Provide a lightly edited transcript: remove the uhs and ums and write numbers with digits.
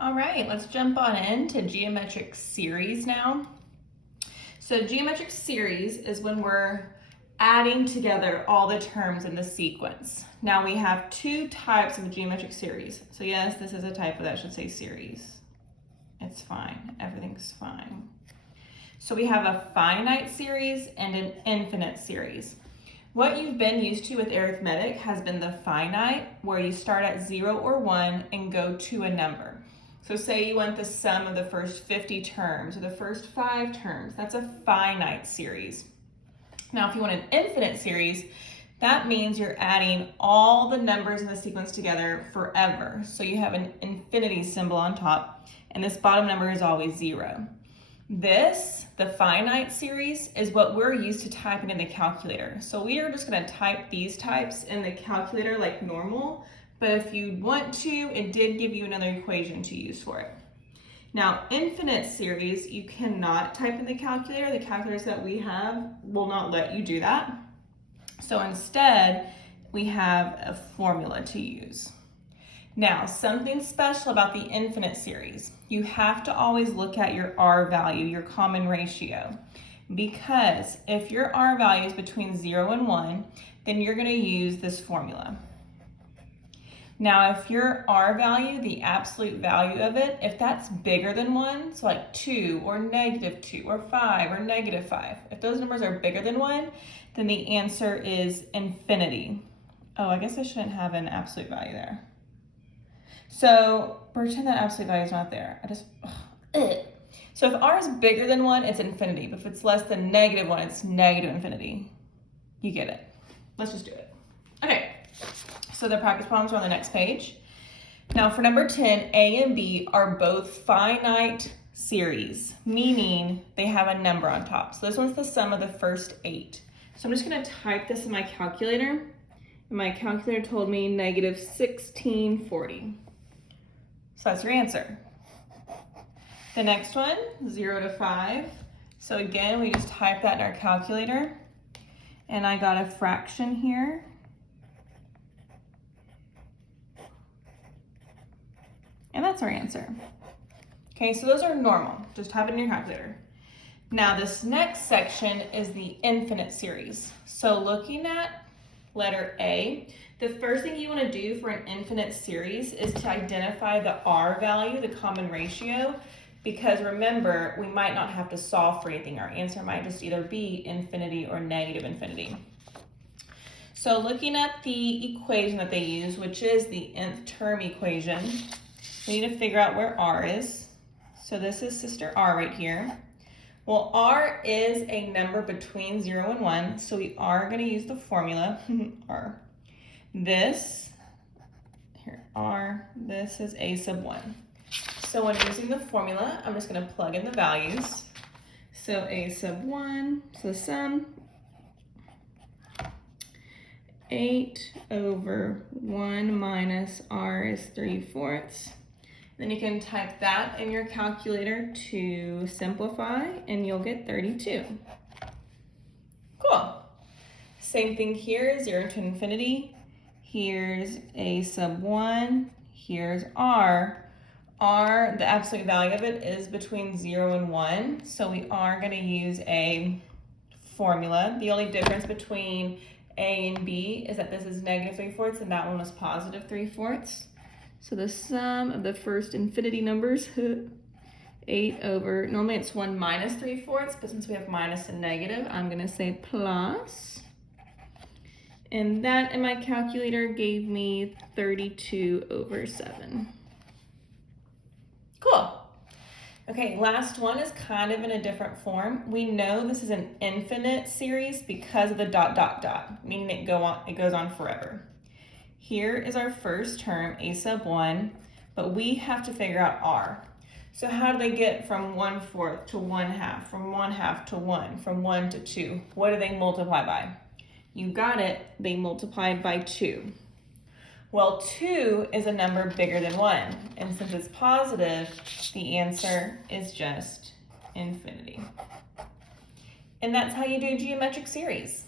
All right, let's jump on into geometric series now. So geometric series is when we're adding together all the terms in the sequence. Now we have two types of geometric series. So yes, this is a typo, that should say series. It's fine, everything's fine. So we have a finite series and an infinite series. What you've been used to with arithmetic has been the finite, where you start at 0 or 1 and go to a number. So say you want the sum of the first 50 terms or the first 5 terms, that's a finite series. Now if you want an infinite series, that means you're adding all the numbers in the sequence together forever. So you have an infinity symbol on top, and this bottom number is always 0. This, the finite series, is what we're used to typing in the calculator. So we are just going to type these types in the calculator like normal, but if you want to, it did give you another equation to use for it. Now, infinite series, you cannot type in the calculator. The calculators that we have will not let you do that. So instead, we have a formula to use. Now, something special about the infinite series, you have to always look at your R value, your common ratio, because if your R value is between 0 and 1, then you're going to use this formula. Now, if your R value, the absolute value of it, if that's bigger than 1, so like 2 or -2 or 5 or -5, if those numbers are bigger than 1, then the answer is infinity. Oh, I guess I shouldn't have an absolute value there. So pretend that absolute value is not there. So if R is bigger than 1, it's infinity. But if it's less than -1, it's negative infinity. You get it. Let's just do it. Okay, so the practice problems are on the next page. Now for number 10, A and B are both finite series, meaning they have a number on top. So this one's the sum of the first 8. So I'm just going to type this in my calculator. And my calculator told me -1640. So that's your answer. The next one, 0 to 5. So again, we just type that in our calculator. And I got a fraction here. And that's our answer. Okay, so those are normal. Just type it in your calculator. Now this next section is the infinite series. So looking at letter A, the first thing you want to do for an infinite series is to identify the R value, the common ratio, because remember, we might not have to solve for anything. Our answer might just either be infinity or negative infinity. So looking at the equation that they use, which is the nth term equation, we need to figure out where R is. So this is sister R right here. Well, R is a number between 0 and 1, so we are going to use the formula, R. This, here, R, this is A sub 1. So when using the formula, I'm just going to plug in the values. So A sub 1, so the sum, 8 over 1 minus R is 3/4. Then you can type that in your calculator to simplify, and you'll get 32. Cool. Same thing here, 0 to infinity. Here's A sub 1. Here's R. R, the absolute value of it is between 0 and 1, so we are going to use a formula. The only difference between A and B is that this is -3/4 and that one was positive 3/4. So the sum of the first infinity numbers, 8 over, normally it's 1 minus 3/4, but since we have minus and negative, I'm going to say plus. And that in my calculator gave me 32 over 7. Cool. Okay, last one is kind of in a different form. We know this is an infinite series because of the ... meaning it goes on forever. Here is our first term, A sub 1, but we have to figure out R. So how do they get from 1/4 to 1/2, from 1/2 to 1, from 1 to 2? What do they multiply by? You got it, they multiplied by 2. Well, 2 is a number bigger than 1, and since it's positive, the answer is just infinity. And that's how you do geometric series.